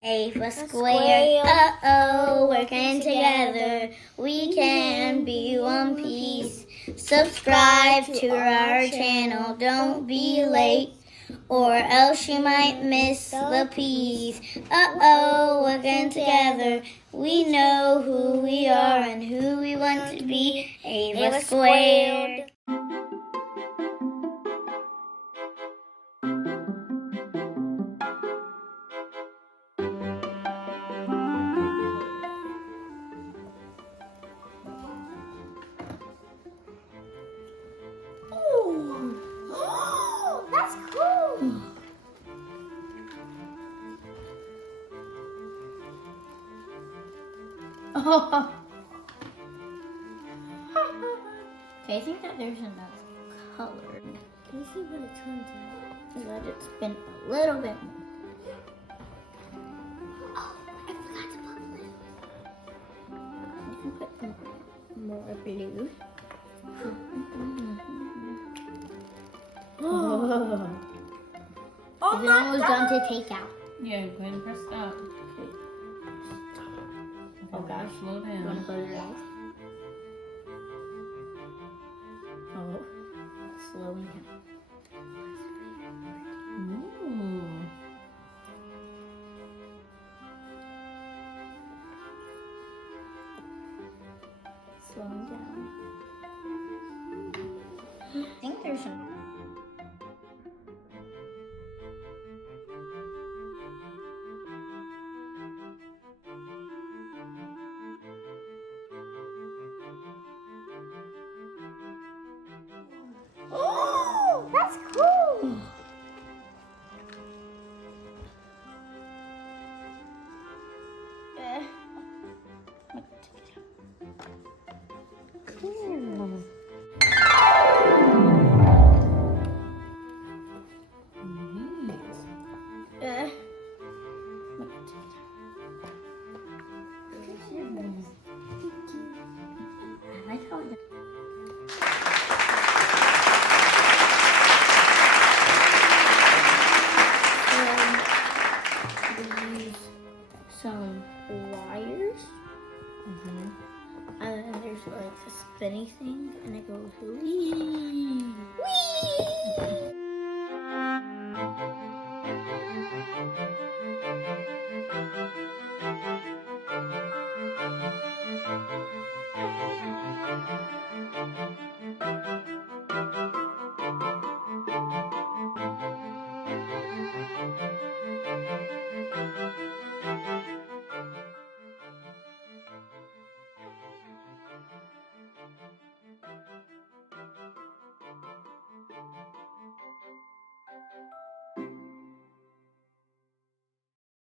A for square, uh-oh, working together, we can be one piece. Subscribe to our channel, don't be late, or else you might miss the piece. Uh-oh, working together, we know who we are and who we want to be. A for squared. Oh, that's cool. Okay, I think that there's enough color. Can you see what it turns out? Let it spin a little bit more. Oh, I forgot to put blue. You can put more blue. Oh, is it almost done to take out? Yeah, go ahead and press stop. Okay. Oh gosh, slow down. You want to close your eyes? Oh, slowing down. Ooh. Slowing down. I think there's some. Oh, that's cool. Cool. I like how it. We use some wires, and then there's like a spinny thing, and it goes wee, wee.